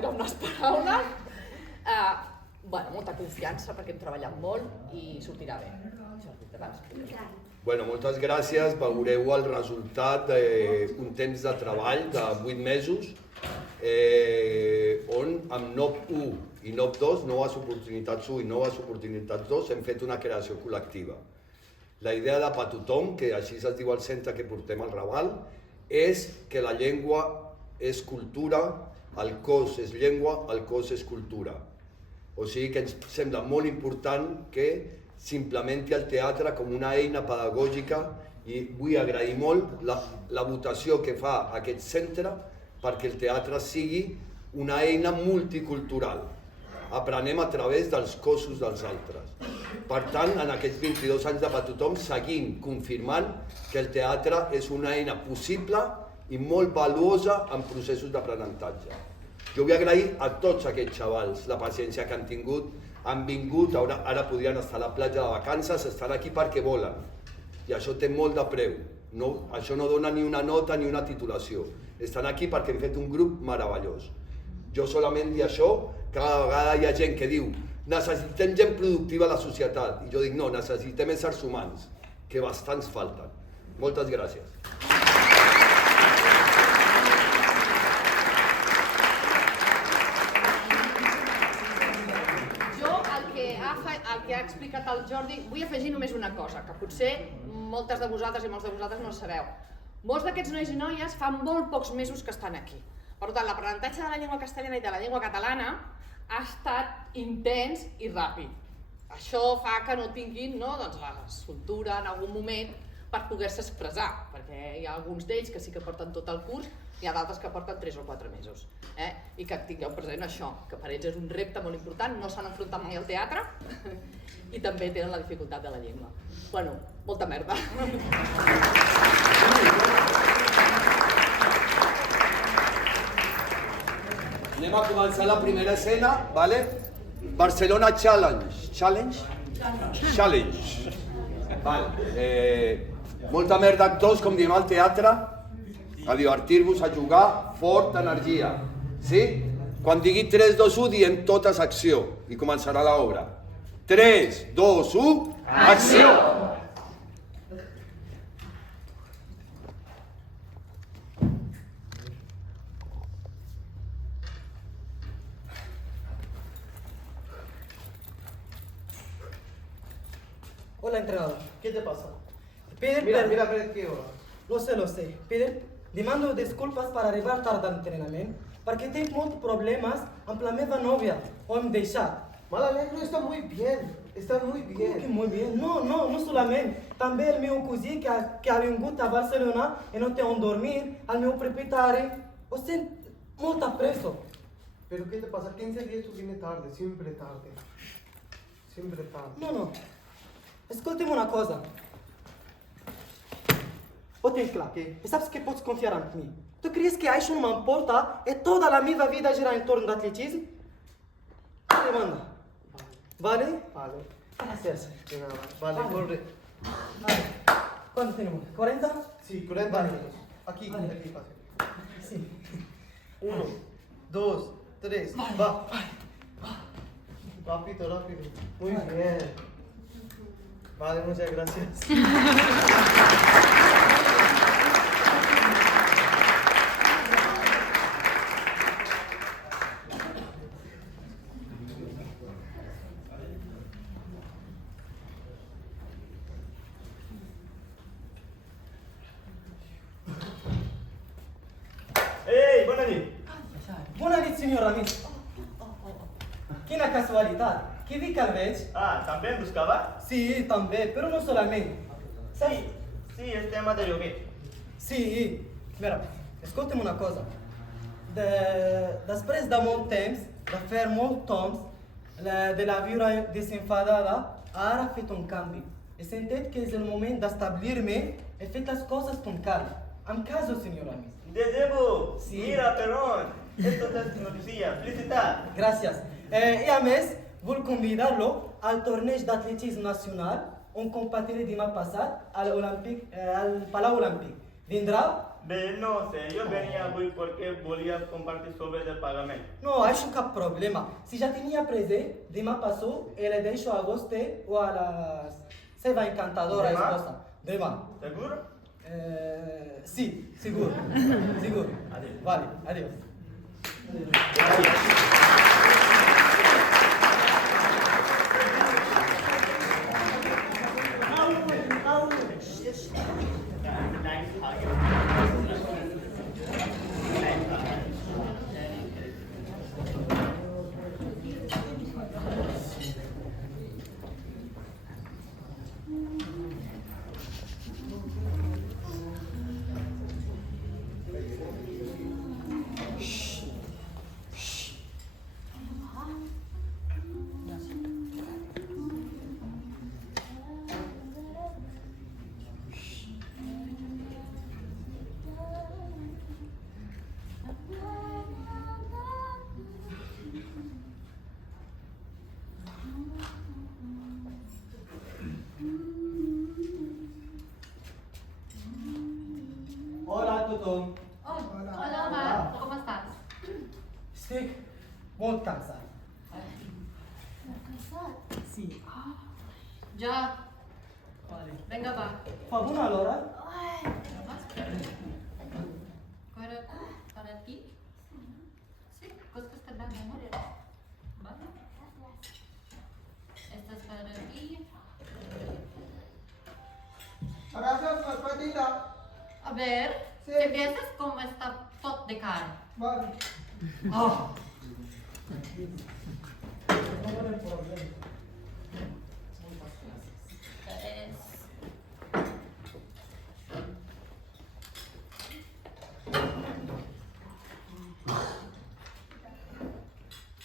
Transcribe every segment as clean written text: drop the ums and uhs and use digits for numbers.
diré unes paraules. Molta confiança perquè hem treballat molt i sortirà bé. Bueno, moltes gràcies. Veureu el resultat d'un temps de treball de 8 mesos on amb NOP 1 i NOP 2, Noves Oportunitats 1 i Noves Oportunitats 2, hem fet una creació col·lectiva. La idea de Per Tothom, que així es diu el centre que portem al Raval, és que la llengua és cultura, el cos és llengua, el cos és cultura. O sigui que ens sembla molt important que s'implementi el teatre com una eina pedagògica i vull agrair molt la votació que fa aquest centre perquè el teatre sigui una eina multicultural. Aprenem a través dels cossos dels altres. Per tant, en aquests 22 anys de Per Tothom seguim confirmant que el teatre és una eina possible i molt valuosa en processos d'aprenentatge. Jo vull agrair a tots aquests xavals la paciència que han tingut, han vingut, ara podrien estar a la platja de vacances, estan aquí perquè volen. I això té molt de preu. Això no dona ni una nota ni una titulació. Estan aquí perquè hem fet un grup meravellós. Jo solament dir això, cada vegada hi ha gent que diu necessitem gent productiva a la societat. I jo dic no, necessitem éssers humans, que bastants falten. Moltes gràcies. El que ha explicat el Jordi, vull afegir només una cosa, que potser moltes de vosaltres i molts de vosaltres no sabeu. Molts d'aquests nois i noies fa molt pocs mesos que estan aquí. Per tant, l'aprenentatge de la llengua castellana i de la llengua catalana ha estat intens i ràpid. Això fa que no tinguin la soltura en algun moment per poder-se expressar, perquè hi ha alguns d'ells que sí que porten tot el curs, hi ha d'altres que porten 3 o 4 mesos. I que tingueu present això, que per ells és un repte molt important, no s'han enfrontat mai al teatre i també tenen la dificultat de la llengua. Bueno, molta merda. Anem a començar la primera escena, vale? Barcelona Challenge. Challenge? Challenge. Vale. Molta merda actors, com diem al teatre, a divertir-vos, a jugar, fort, energia. Sí? Quan digui 3, 2, 1, diem totes acció i començarà l'obra. 3, 2, 1, acció! Hola, entrenador. ¿Qué te pasa? Mira, ¿qué hora? Lo sé. Peter, demando disculpas para arribar tarde al entrenamiento, porque tengo muchos problemas amb la meva novia, o em deixat. Malalegro está muy bien, Com que muy bien? No solamente. També el meu cosí que ha vingut a Barcelona i no té on dormir, el meu propietari, ho sent molt preso. ¿Pero qué te pasa? 15 días tú vienes tarde, siempre tarde. Siempre tarde. No. Escolta'm una cosa. Ho tinc clar. Què? E saps que pots confiar en mi. Tu creus que això m'importa e toda la meva vida gira entorn d'atletisme? Te manda. Vale? Vale. Gracias. De nada. Vale, corre. Vale. ¿Cuánto tenemos? ¿40? Sí, 40 Vale. minutos. Aquí, Vale. aquí, fácil. Sí. 1, 2, 3, va. Rápido. Muy bien. Vale, muchas gracias. Ei, bona nit! Bona nit, senyor amic. Quina casualitat. Que vi que el veig. Ah, també em buscava? Sí, també, però no solament. Sí, és tema de lloguer. Sí, mira, escolta'm una cosa. Després de molt temps, de fer molt toms, de la viure desenfadada, ara he fet un canvi. He sentit que és el moment d'establir-me i fer les coses con calma. Amb caso, senyor amic. De debo! Sí. Mira, Perón! Esto es notícia. Felicitat! Gràcies. I a més, vull convidar-lo al torneig d'atletisme nacional on competiré demà passat al Palau Olímpic. Vindrà? No sé, yo venía hoy porque volía compartir sobre el pagamento. Não, acho que há problema. Se já tinha presente, Dima passou, ele deixou a você ou a las... Você vai encantadora, a Dima? esposa. Dima. ¿Seguro? Sim, seguro. Seguro. Adeus. Vale, adeus. Hola, Tutum. Hola, Omar. ¿Cómo estás? Estic molt cansat. Sí. Ya. Vale. Venga, va. Fa bona l'hora? ¿Para ti? Sí, cosas que dan amor. Vale. Esta es para ti. Gracias, Patita. A ver, Sí. ¿te ves cómo está todo de cara? Vale. Ah!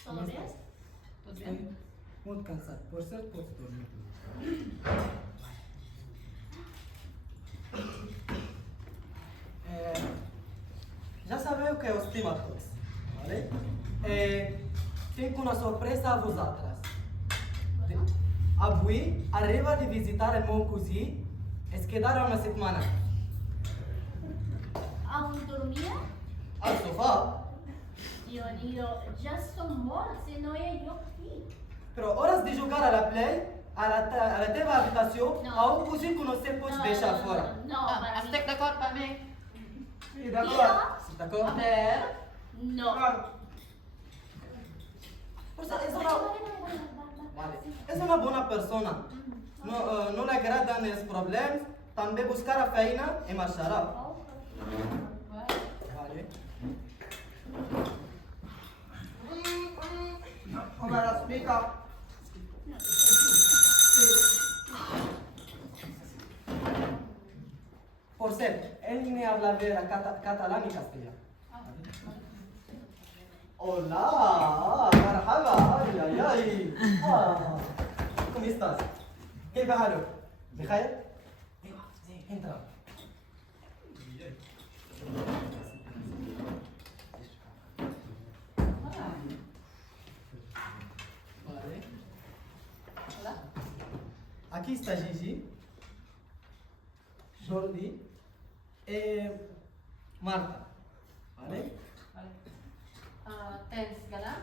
¿Todo bien? ¿Todo bien? Molt cansat. Per cert, pots dormir. Já sabeu que eu estimo a todos, vale? Tenho uma surpresa a vosaltres. Avui arriba de visitar o meu cosí, es quedarà una setmana. ¿Aún dormía? Al sofà, Dionido, ya son molts e no he jo aquí. però hores de jugar a la play, a la teva habitació, No. a un cosí que no se pot deixar fora. No, para mí. Estic d'acord també. Sí, d'acord. Sí, d'acord? A ver, No. Claro. Por cert, vale. És una bona persona. No, no li agraden els problemes, també buscarà feina i marxarà. Vale. Omar, explica. Por cert, él me habla de catalán y castellano. Hola, مرحبا, ay, ay, ay. ¿Cómo estás? كيف حالك؟ بخير؟ entra. Vale. hola. Aquí está Gigi, Jordi, Marta. ¿Vale? Vale. ¿Tens ganas?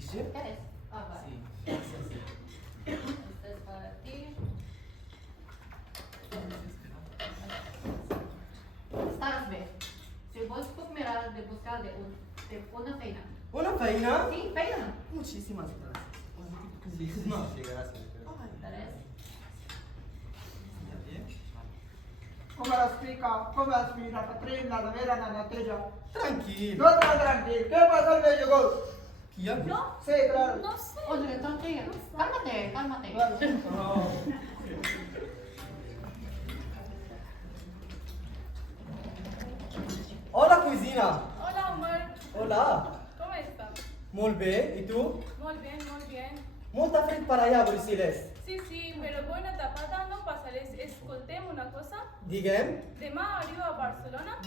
¿Sí? ¿Quieres? Ah, vale. Sí, sí, sí. Este es para ti. Estàs bé. Si vols puc mirar de buscar de una feina. ¿Una feina? Sí, feina. Muchísimas gracias. Sí, gracias. Interès? Omar, explica. Com és mi? La Catrina, la Vera, la neteja. Tranquilo. No está tranquilo. ¿Qué pasa el bello gol? ¿Quién? ¿Yo? Sí, claro. No sé. Oye, tranquila. Cálmate, cálmate. No. Hola, cugina. Hola Omar, Hola. ¿cómo estás? Molt bé. ¿Y tú? Muy bien, muy bien. Molta fred para allá, Bruselas. Sí, sí, pero buena tapada no pasaré. Escoltem una cosa. Diguem. Demà arriba a Barcelona.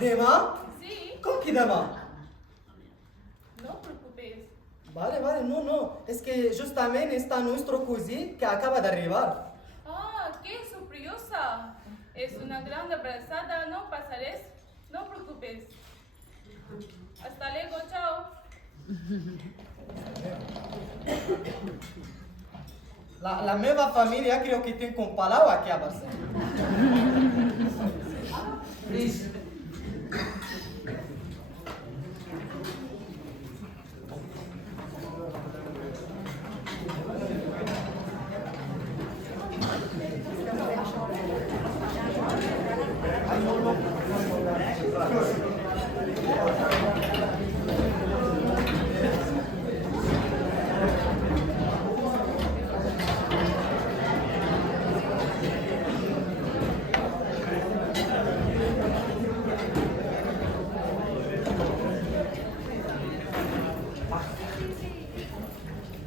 Demà? Sí, Com que demà? no preocupes. Vale, vale, no, no. Es que justamente está nuestro cosí que acaba de arribar. Ah, qué sorpresa. Es una gran abrazada, ¿no pasaré? No preocupes. Hasta luego, chao. La meva família creo que tem com palavra aqui a Barcelona. Please.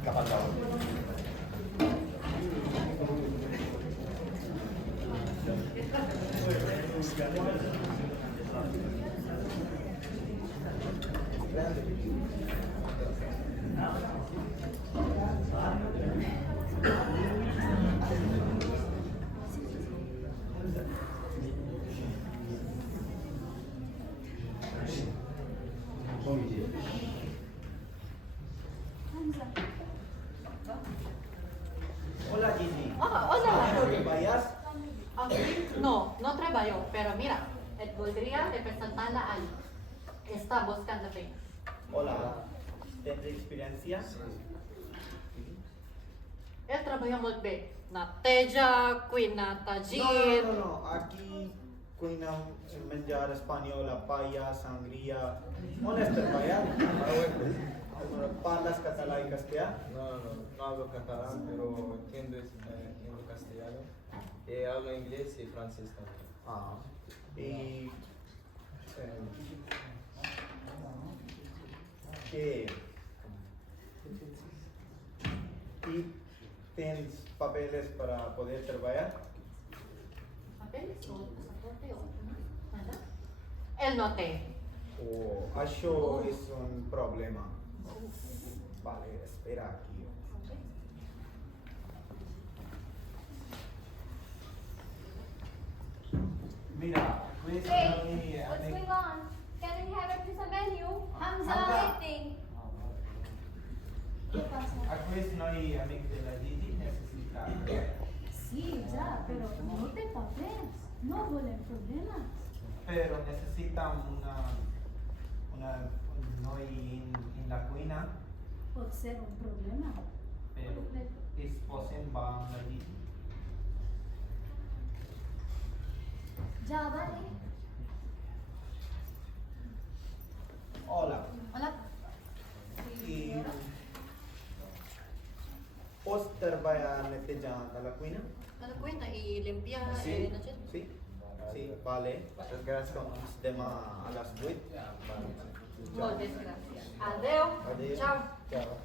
Cap al davant. Hola Gigi. Hola. ¿Vayas? Aquí no trabajo, pero mira, voldria representar-la a Ali. Està buscant feina. Hola. ¿Tienes experiencia? Ell treballa molt bé. Neteja, cuina, tagir... No. Aquí cuina menjar espanyol, paella, sangría. On és treballar? ¿Parlas català y castellà? No hablo catalán, pero entiendo castellano. Hablo inglés y francés también. Ah. Y... ¿Qué? ¿Y tienes papeles para poder trabajar? Papeles o pasaporte o... Nada? Ell no té. Oh, això és un problema. Vale, espera aquí. Mira, pues Hey, what's going on? Can we have a piece of menu? Hamza waiting. ¿Qué pasa? Aquí no hay amigos de la Gigi, necesita. Sí, ya, pero no te papes. No vuelven problemas. Pero necesita una no en la cuina, Puede ser un problema. pero es posible va a la Gigi. Ya, vale. Hola. Hola. Y ¿pots treballar netejant a la cuina? A la cuina i limpiar Sí. la gent. Sí. Sí, vale. Gràcies. Doncs demà a les 8. Moltes gràcies. Adeu. Adéu. Ciao. Ciao.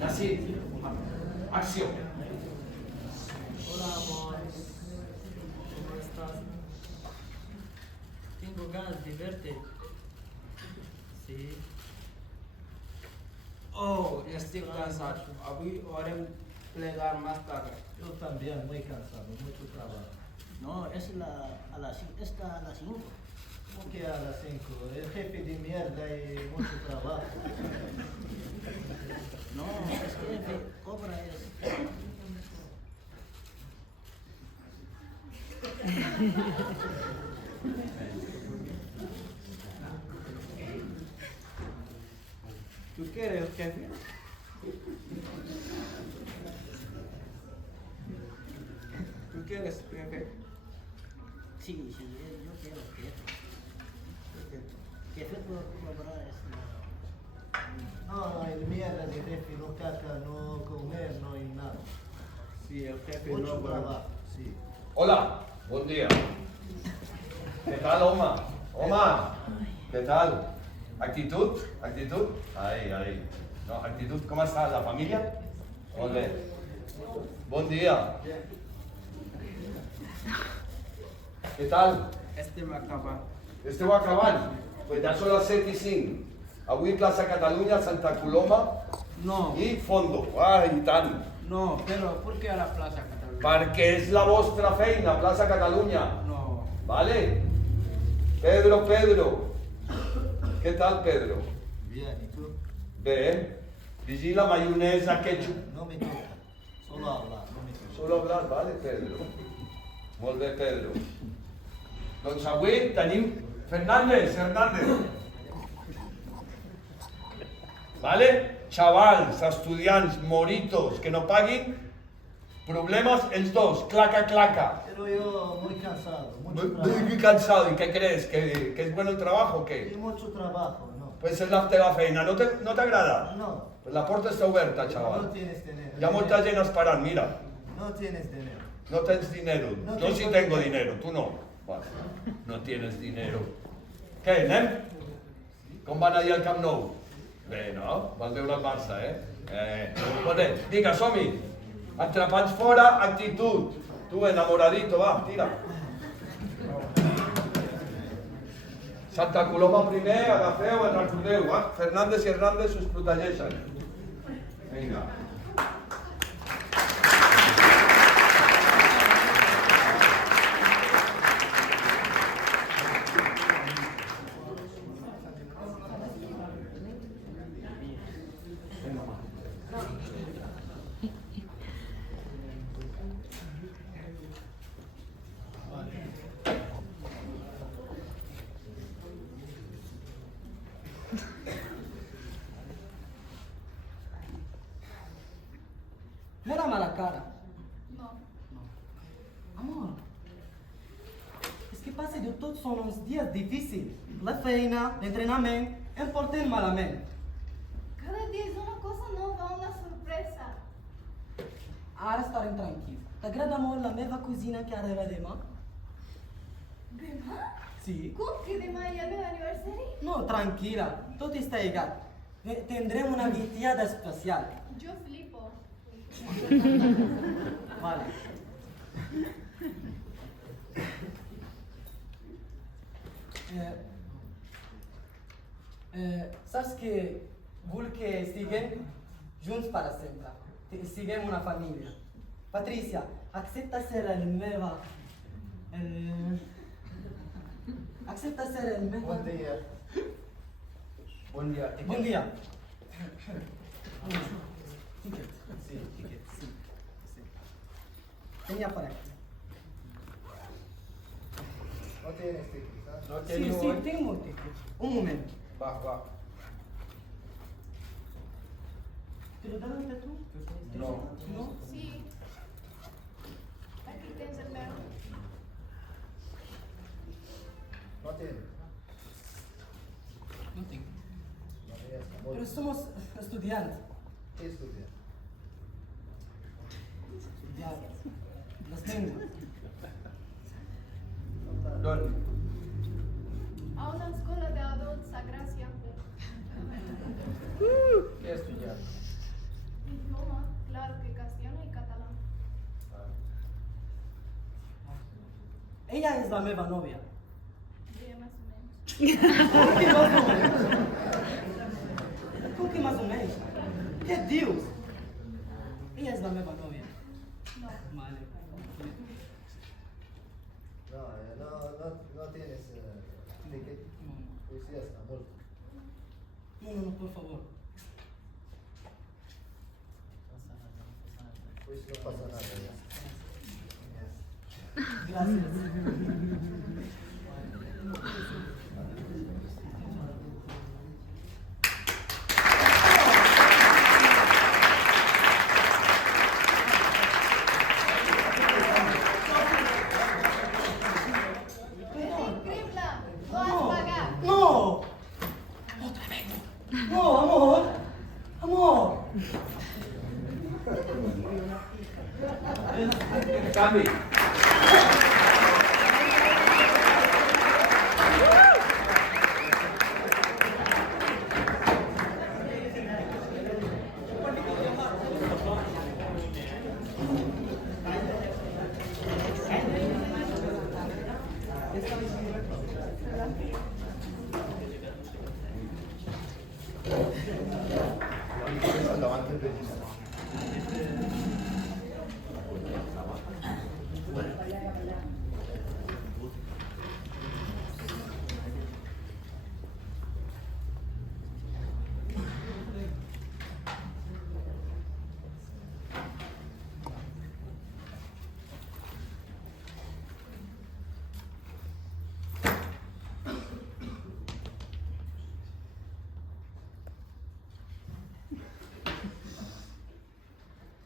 Así, acción. Hola, amor. ¿Cómo estás? Tengo ganas de verte. Sí. Oh, estoy cansado. Ahora plegar más tarde. Yo también muy cansado, mucho trabajo. No, es a las 5. ¿Cómo que a las 5? El jefe de mierda y mucho trabajo. No, es jefe, cobra eso. ¿Tú quieres, jefe? ¿Tú quieres, jefe? Sí, yo quiero jefe. Jefe por cobrar eso. No, el mierda de jefe no caca, no comer, no hay nada. Sí, el jefe Mucho no va. trabajo, sí. Hola, buen día. ¿Qué tal, Oma? Oma, ¿qué tal? ¿Actitud? ¿Actitud? Ahí. No, actitud, ¿cómo está la familia? Ole. Buen día. ¿Qué tal? Este va a acabar. Este va a acabar. Pues ya son las 7:05. Avui Plaça Catalunya, Santa Coloma No, i Fondo. Ai, tant. no, pero ¿por qué a la Plaza Cataluña? Perquè és la vostra feina, Plaça Catalunya. No, ¿Vale? Pedro. ¿Qué tal, Pedro? Bien, ¿y tú? Bé. Vigila maionesa, ketchup. No me toca. Solo hablar, no me toca. Solo hablar, vale, Pedro? Molt bé, Pedro. Doncs avui tenim Fernández. Vale? Xavals, estudiants, moritos, que no paguin, problemes els dos, claca. Pero yo muy cansado, mucho Muy trabajo. cansado, ¿y qué crees? ¿Que es bueno el trabajo o qué? Y mucho trabajo, ¿no? Pues és la teva feina, no t'agrada? No, Pues la porta està oberta, no xaval. tienes dinero. Hi ha molta gent esperant, mira. No tienes dinero. No tens dinero. No Yo sí tengo tengo dinero. dinero, tú no. Vale. No tienes dinero. Què, anem? Com van ahir al Camp Nou? Bé, no? Van veure el Barça, Molt bé, vinga, som-hi. Atrapats fora, actitud. Tu, enamoradito, va, tira. Santa Coloma primer, agafeu, en recordeu, va? Fernández i Hernández us protegeixen. Vinga. Mira mala cara. No. Amor, es que pase de todos son uns dias difíceis. La feina, el treinamento, em portem malament. Cada dia és una cosa nova, una sorpresa. Ara estarem tranquils. T'agrada molt la meva cosina que arriba demà? Demà? Sí. Com que demà hi ha el meu aniversari? No, tranquil·la, tot està igual. Tindrem una vestiada especial. Jo flipo. Vale. Saps que vull que estiguem junts per sempre. Siguem una família. Patricia, accepta ser el meva... Accepta ser el meva... Buen día. Buen día. Buen día. Sí, ticket. Venía por aquí. No tienes ticket, ¿sabes? No Sí, tienes sí, tengo un ticket. Un momento. Va. ¿Te lo dan tú? No. ¿No? Sí. Aquí tens el meu. No tienes. No tengo. No tienes. Pero somos estudiantes. ¿Qué estudias? Ya, las tengo. ¿Dónde? A una escola de adults a Gràcia. ¿Qué estudias? Idioma, claro que castellano y catalán. Ella es la meva novia. Sí, más o menos. ¿Por qué más o menos? ¿Qué Dios? Ella es la meva novia. No. Vale. No tienes ¿De qué? Pues ya está, muerto. No, por favor. Pues no pasa nada ya. Gracias. Cripla, no has pagado. ¡No! ¡No, amor! ¡Amor! Cambio.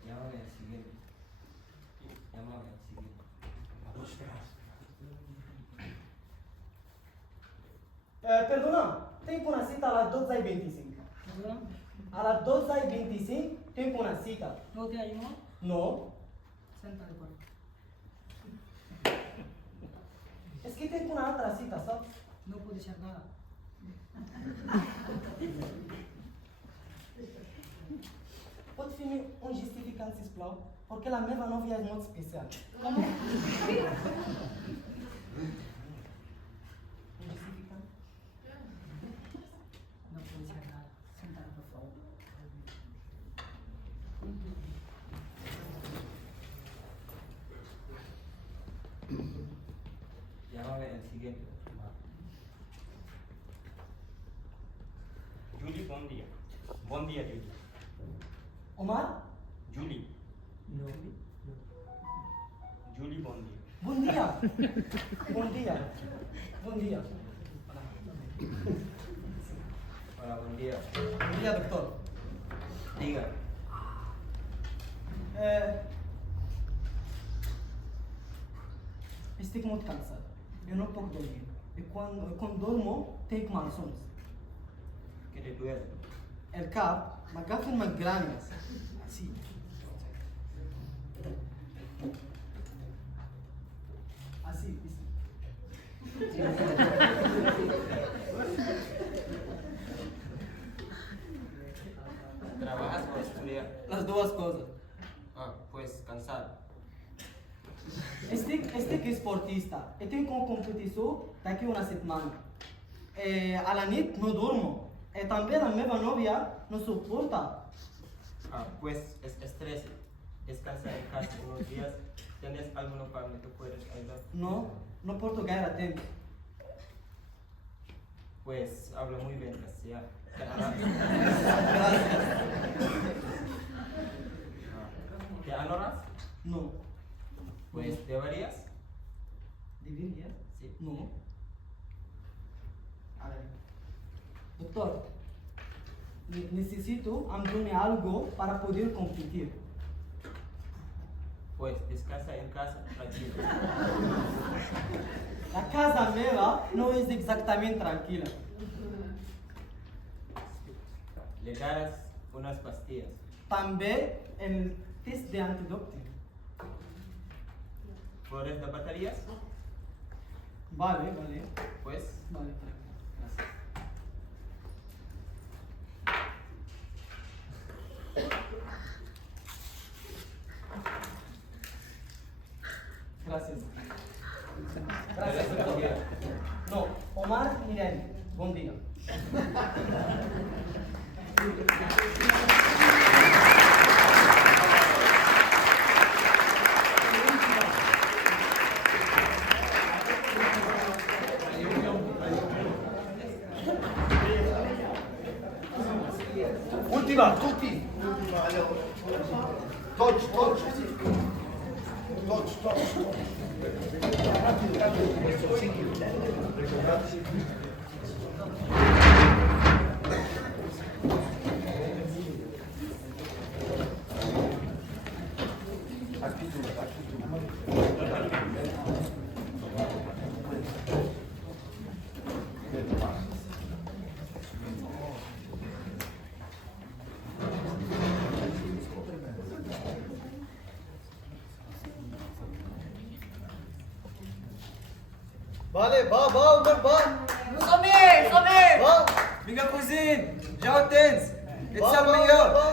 Llámame al siguiente. Llámame al siguiente. Perdona, tengo una cita a las 12:25. A las 12:25 tengo una cita. ¿No te ayudó? No, Siéntate por aquí. es que tengo una otra cita, ¿sabes? No puede ser nada. Pot fi un justificant, sisplau? Porque la meva novia es molt especial. ¿Cómo? Un justificant? No puede ser nada. Siéntate, por favor. Llámame al siguiente. Julie, buen día. Buen día, Julie. Omar? Julie. No. Julie, buen día. Buen día. Buen día. Buen día. Hola, buen día. Buen día, doctor. Diga. Estic molt cansat. Eu não puc dormir. Quando dormo, tenho malsons. ¿Qué te duele? El cap m'agafa migrànies. Així. Així. ¿Trabajas o estudias? Las dues coses. Ah, pues cansado. Estic esportista e tinc una competició d'aquí una setmana. A la nit no durmo. E també la meva nòvia no suporta. Ah, pues es estrés. Descansa en casa unos días. ¿Tienes alguno para que tú puedas ayudar? No porto gaire temps. Pues habla muy bien castellano. Ah, ¿te anoras? No. Pues deberías. Deveria? Sí. No. A ver. Doctor, necesito darme algo para poder competir. Pues descansa en casa, tranquilo. La casa meva no es exactamente tranquila. Le darás unas pastillas. També el test de antídoto. ¿Flores de baterías? Vale. Pues Vale. Gracias. Gracias, doctor. No, Omar Mirel, buen día. Tutti va, tutti! Tots. Vale, va, Umar, va! Som-hi! Va! Vinga, cosín! Ja ho tens! Ets Va, el va, millor! va.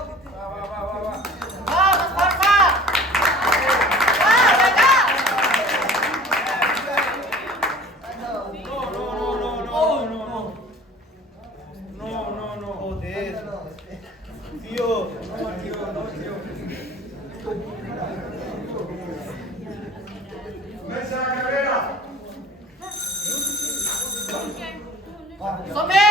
Vamos, força! No. Joder. Tío. Som-hi!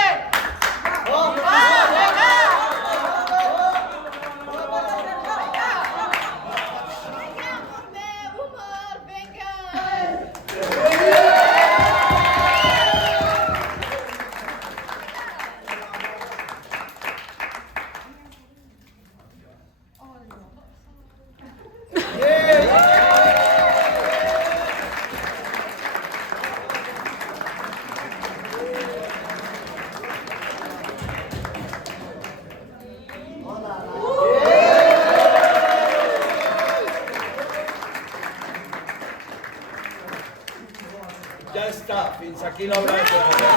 Ja està, fins aquí l'obra de teatre.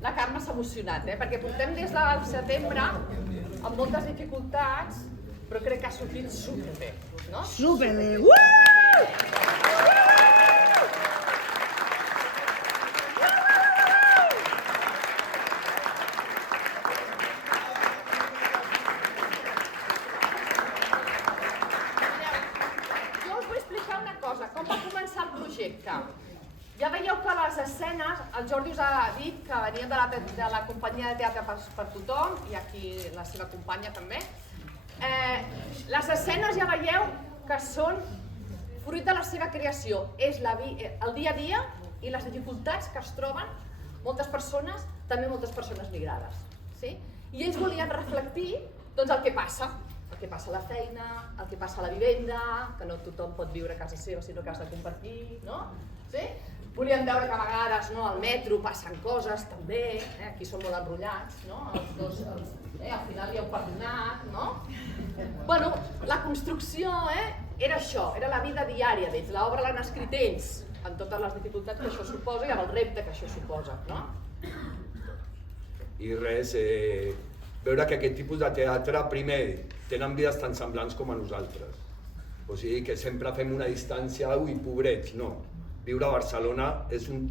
La Carme s'ha emocionat, perquè portem des del setembre amb moltes dificultats, però crec que ha sortit superbé, no? Superbé! Jo us vull explicar una cosa, com va començar el projecte. Ja veieu que les escenes, el Jordi us ha dit que venien de la companyia de teatre per tothom, i aquí la seva companya també. Les escenes ja veieu que són fruit de la seva creació, és el dia a dia i les dificultats que es troben moltes persones, també moltes persones migrades. I ells volien reflectir el que passa a la feina, el que passa a la vivenda, que no tothom pot viure a casa seva, sinó que has de compartir, no? Volíem veure que a vegades al metro passen coses també, aquí són molt enrotllats, els dos, al final hi heu perdonat, no? Bueno, la construcció era això, era la vida diària d'ells, l'obra l'han escrit ells, amb totes les dificultats que això suposa i amb el repte que això suposa, no? I res, veure que aquest tipus de teatre, primer, tenen vides tan semblants com a nosaltres. O sigui, que sempre fem una distància, ui, pobrets, no. Viure a Barcelona és un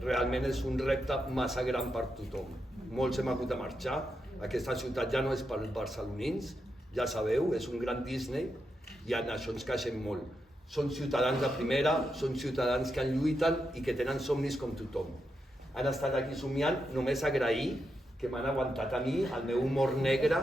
realment és un repte massa gran per tothom. Molts hem hagut de marxar, aquesta ciutat ja no és pels barcelonins, ja sabeu, és un gran Disney i en això ens queixem molt. Són ciutadans de primera, són ciutadans que en lluiten i que tenen somnis com tothom. Han estat aquí somiant, només agrair que m'han aguantat a mi, el meu humor negre,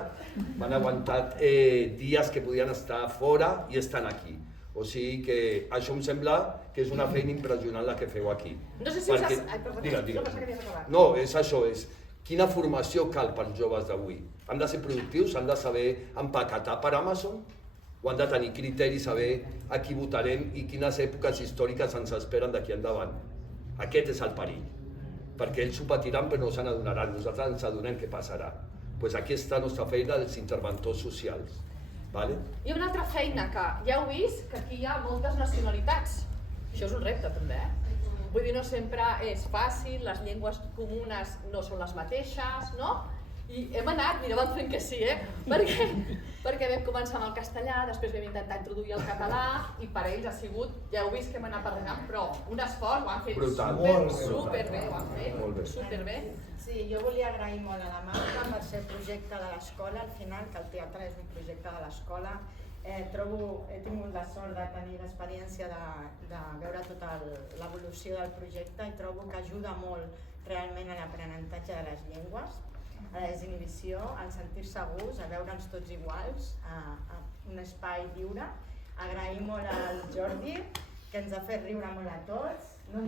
m'han aguantat dies que podien estar fora i estan aquí. O sigui que això em sembla que és una feina impressionant la que feu aquí. No sé si us has... Ai, perdó, Digue'm. no passa que havies acabat. No, és això, és quina formació cal pels joves d'avui. Han de ser productius, han de saber empaquetar per Amazon, o han de tenir criteri, saber a qui votarem i quines èpoques històriques ens esperen d'aquí endavant. Aquest és el perill, perquè ells ho patiran però no se n'adonaran, nosaltres ens adonem què passarà. Doncs aquí està la nostra feina dels interventors socials. Vale? Hi ha una altra feina que ja heu vist, que aquí hi ha moltes nacionalitats. Això és un repte també, Vull dir, no sempre és fàcil, les llengües comunes no són les mateixes, no? I hem anat, mira, vam fent que sí, perquè vam començar amb el castellà, després vam intentar introduir el català i per ells ha sigut, ja heu vist que hem anat parlant, però un esforç, ho han fet superbé, ho han fet superbé. Sí, jo volia agrair molt a la Marta per ser projecte de l'escola, al final, que el teatre és un projecte de l'escola. He tingut la sort de tenir l'experiència de veure tota l'evolució del projecte i trobo que ajuda molt realment a l'aprenentatge de les llengües, a la desinhibició, al sentir-se segurs, a veure'ns tots iguals, a un espai lliure. Agrair molt al Jordi, que ens ha fet riure molt a tots. No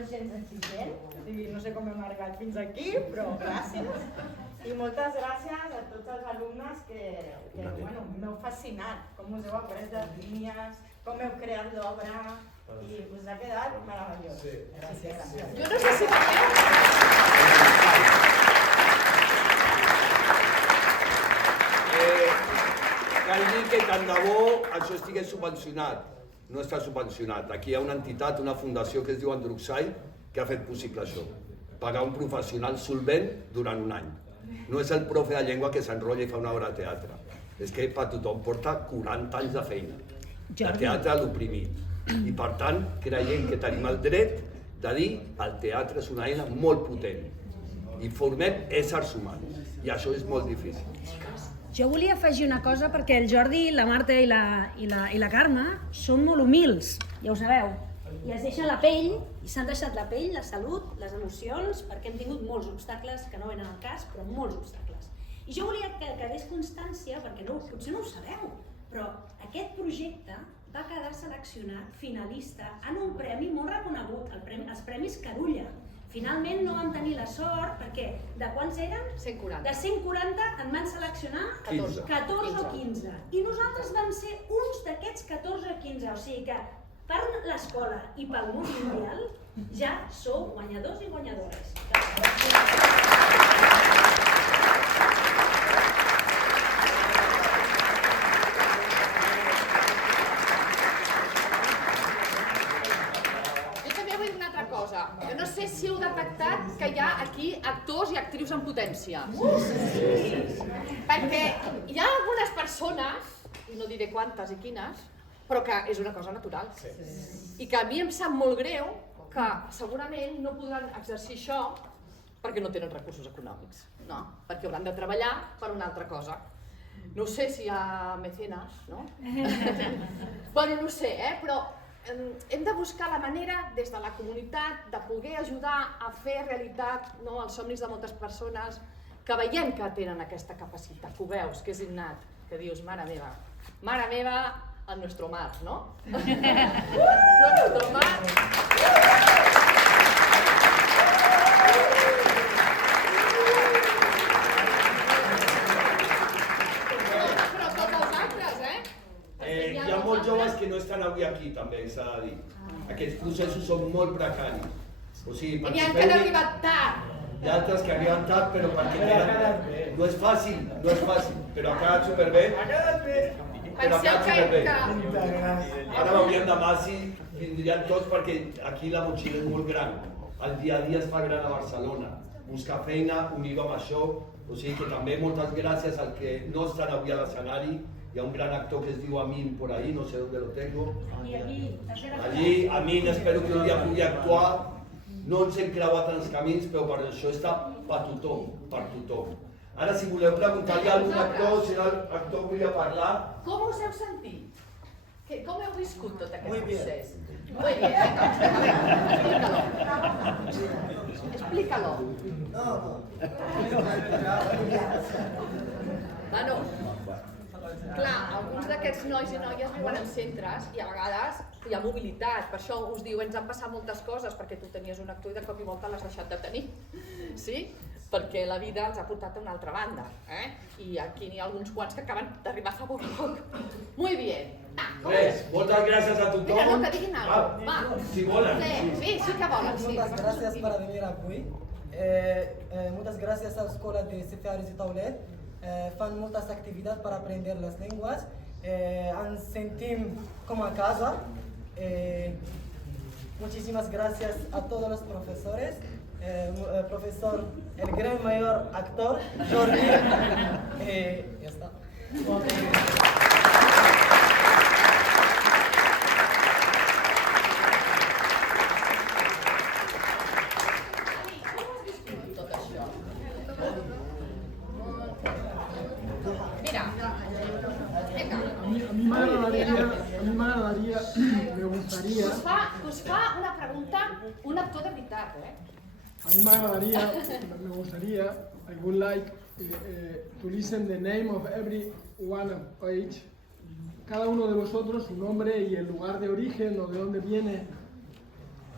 és gens exigent, no sé com hem arribat fins aquí, però gràcies. I moltes gràcies a tots els alumnes que m'heu fascinat, com us heu après les línies, com heu creat l'obra, i us ha quedat meravellós. Gràcies. Jo no sé si veieu... Cal dir que tant de bo això estigués subvencionat. No està subvencionat. Aquí hi ha una entitat, una fundació que es diu Andruxai, que ha fet possible això. Pagar un professional solvent durant un any. No és el profe de llengua que s'enrotlla i fa una obra de teatre. És que per tothom porta 40 anys de feina. De teatre a l'oprimit. I per tant, creiem que tenim el dret de dir que el teatre és una eina molt potent. I formem éssers humans. I això és molt difícil. Jo volia afegir una cosa perquè el Jordi, la Marta i la Carme són molt humils, ja ho sabeu. I es deixen la pell, i s'han deixat la pell, la salut, les emocions, perquè hem tingut molts obstacles que no venen al cas, però molts obstacles. I jo volia que quedés constància, perquè potser no ho sabeu, però aquest projecte va quedar seleccionat finalista en un premi molt reconegut, els Premis Carulla. Finalment no vam tenir la sort, perquè de quants eren? 140. De 140 en van seleccionar 14 o 15. I nosaltres vam ser uns d'aquests 14 o 15, o sigui que per l'escola i pel món mundial ja sou guanyadors i guanyadores. Jo no sé si heu detectat que hi ha aquí actors i actrius en potència. Perquè hi ha algunes persones, i no diré quantes i quines, però que és una cosa natural. I que a mi em sap molt greu que segurament no podran exercir això perquè no tenen recursos econòmics, no? Perquè hauran de treballar per una altra cosa. No sé si hi ha mecenes, no? Bueno, no sé, però hem de buscar la manera, des de la comunitat, de poder ajudar a fer realitat els somnis de moltes persones que veiem que tenen aquesta capacitat, que ho veus, que és innat, que dius, mare meva, el nuestro mar, ¿no? Nuestro mar. Hi ha molts joves que no estan avui aquí, també, s'ha de dir. Aquests processos són molt precaris. O sigui, n'hi ha que han arribat tard. Hi ha altres que arriben tard, però perquè no és fàcil, però ha quedat superbé. Però ha quedat superbé. Ara veuríem demà si vindrien tots, perquè aquí la motxilla és molt gran. El dia a dia es fa gran a Barcelona. Buscar feina, unir-ho amb això. O sigui que també moltes gràcies al que no estan avui a l'escenari. Hi ha un gran actor que es diu Amin por ahí, no sé dónde lo tengo. Allí, Amin, espero que un día pugui actuar. no ens hem creuat en els camins, però per això està per tothom, per tothom. Ara, si voleu preguntar-li a algun actor, si l'actor volia parlar... Com us heu sentit? Com heu viscut tot aquest procés? Muy bien. Explícalo. Explícalo. Bueno, clar, alguns d'aquests nois i noies viuen en centres i a vegades hi ha mobilitat, per això us diu ens han passat moltes coses perquè tu tenies un actor i de cop i volta l'has deixat de tenir, sí? Perquè la vida els ha portat a una altra banda, i aquí n'hi ha alguns quants que acaben d'arribar fa poc a poc. Muy bien. Res, moltes gràcies a tothom. Mira, no, que diguin alguna cosa. Va. Si volen. Sí que volen. Muchas gracias por venir aquí. Muchas gracias a la Escuela de CFA de Taulet. Fan muchas actividades para aprender las lenguas. Nos sentimos como a casa. Muchísimas gracias a todos los profesores. Profesor, el gran mayor actor, Jordi. Ya está. Me gustaría... Us fa una pregunta un actor de veritat, A mí me gustaría, I would like to listen the name of every one of each, cada uno de vosotros, su nombre y el lugar de origen o de dónde viene,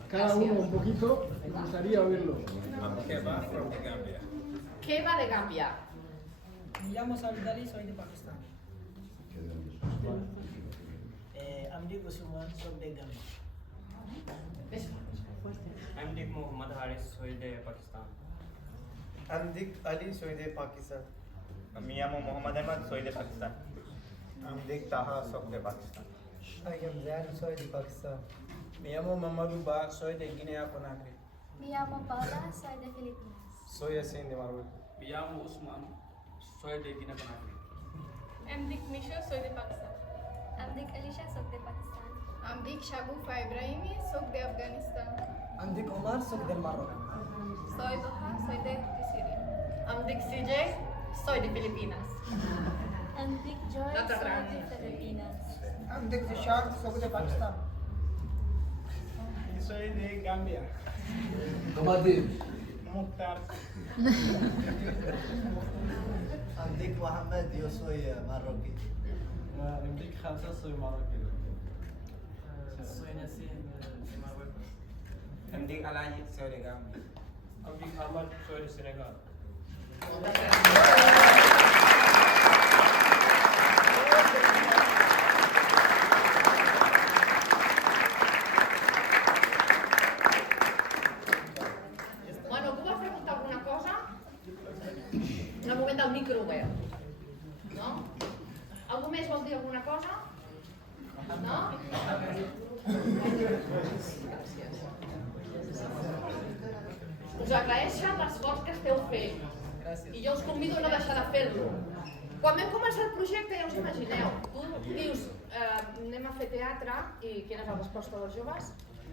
cada uno un poquito, me gustaría oírlo. ¿Qué va de Gambia? Me llamo Sabit Ali, soy de Pakistán. Amdik Usman, soy de Gambia. Amdik Muhammad Haris, soy de Pakistán. Amdik Ali, soy de Pakistán. Me llamo Muhammad Ahmad, soy de Pakistán. Amdik Taha, soy de Pakistán. Ayam Zain, soy de Pakistán. Me llamo Mamadou Ba, soy de Guinea-Conakry. Me llamo Paula, soy de Filipinas. Soy Yasin de Marruecos. Me llamo Usman, soy de Guinea-Conakry. Amdik Misha, soy de Pakistán. Amdik Alisha, soy de Pakistán. Amdik Shagufa Ibrahimi, soy de Afganistán. Amdik Omar, soy del Marruecos. Soy Doha, soy de Siria. Amdik CJ, soy de Filipinas. Amdik Joy, No te soy de atrevas. Filipinas. Amdik Zishak, soy de Pakistán. Soy de Gambia. Mukhtar. Amdik Mohammed, yo soy marroquí. Amdik Khalsa, soy marroquí. Soy Nassim de Marruecos. Amdik Alayi, soy de Gambia. Amdik Ahmad, soy de Senegal. Bueno, algú va preguntar alguna cosa? En el moment del micro obert. No? Algú més vol dir alguna cosa? No? Gràcies. Us agraeixen l'esforç que esteu fent. I jo us convido a no deixar de fer-lo. Quan vam començar el projecte, ja us imagineu, tu dius, anem a fer teatre, i quina és la resposta dels joves?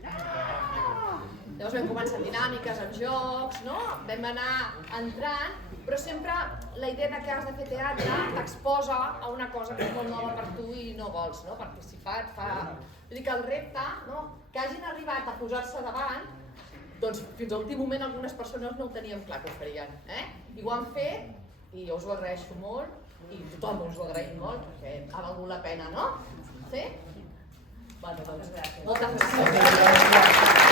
Llavors vam començar amb dinàmiques, amb jocs, no? Vam anar entrant, però sempre la idea de que has de fer teatre t'exposa a una cosa que és molt nova per tu i no vols, no? Participar et fa... Vull dir que el repte, no? Que hagin arribat a posar-se davant, doncs fins a l'últim moment algunes persones no ho tenien clar que ho farien, I ho han fet, i jo us ho agraeixo molt, i tothom us ho agraïm molt, perquè ha valgut la pena, no? Sí? Bueno, doncs, moltes gràcies.